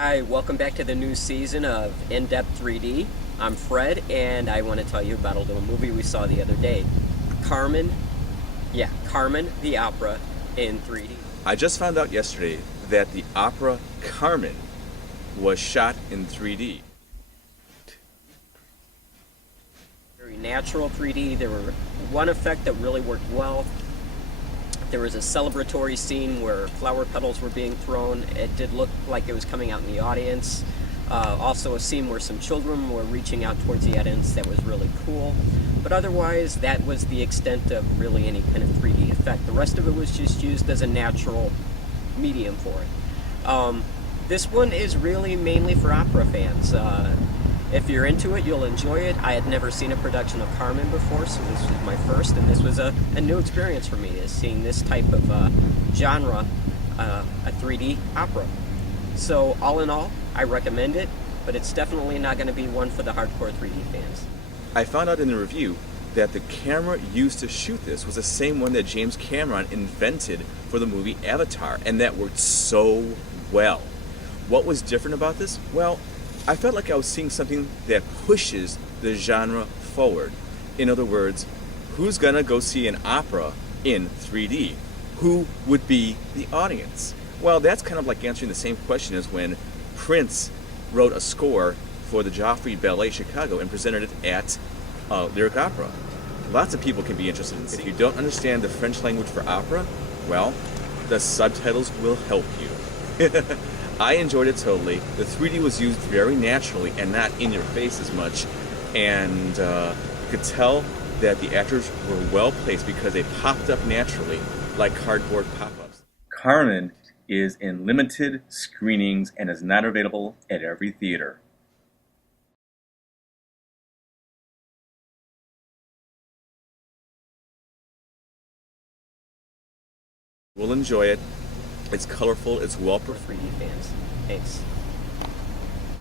Hi, welcome back to the new season of In-Depth 3D. I'm Fred, and I want to tell you about a little movie we saw the other day. Carmen, Carmen the Opera in 3D. I just found out yesterday that the opera Carmen was shot in 3D. Very natural 3D. There were one effect that really worked well. There was a celebratory scene where flower petals were being thrown. It did look like it was coming out in the audience. Also a scene where some children were reaching out towards the audience that was really cool. But otherwise, that was the extent of really any kind of 3D effect. The rest of it was just used as a natural medium for it. This one is really mainly for opera fans. If you're into it, you'll enjoy it. I had never seen a production of Carmen before, so this was my first, and this was a new experience for me, is seeing this type of genre, a 3D opera. So all in all, I recommend it, but it's definitely not going to be one for the hardcore 3D fans. I found out in the review that the camera used to shoot this was the same one that James Cameron invented for the movie Avatar, and that worked so well. What was different about this? Well, I felt like I was seeing something that pushes the genre forward. In other words, who's gonna go see an opera in 3D? Who would be the audience? Well, that's kind of like answering the same question as when Prince wrote a score for the Joffrey Ballet Chicago and presented it at Lyric Opera. Lots of people can be interested in seeing. If you don't understand the French language for opera, well, the subtitles will help you. I enjoyed it totally. The 3D was used very naturally and not in your face as much. And you could tell that the actors were well placed because they popped up naturally like cardboard pop-ups. Carmen is in limited screenings and is not available at every theater. We'll enjoy it. It's colorful, it's well For performed. 3D fans. Thanks.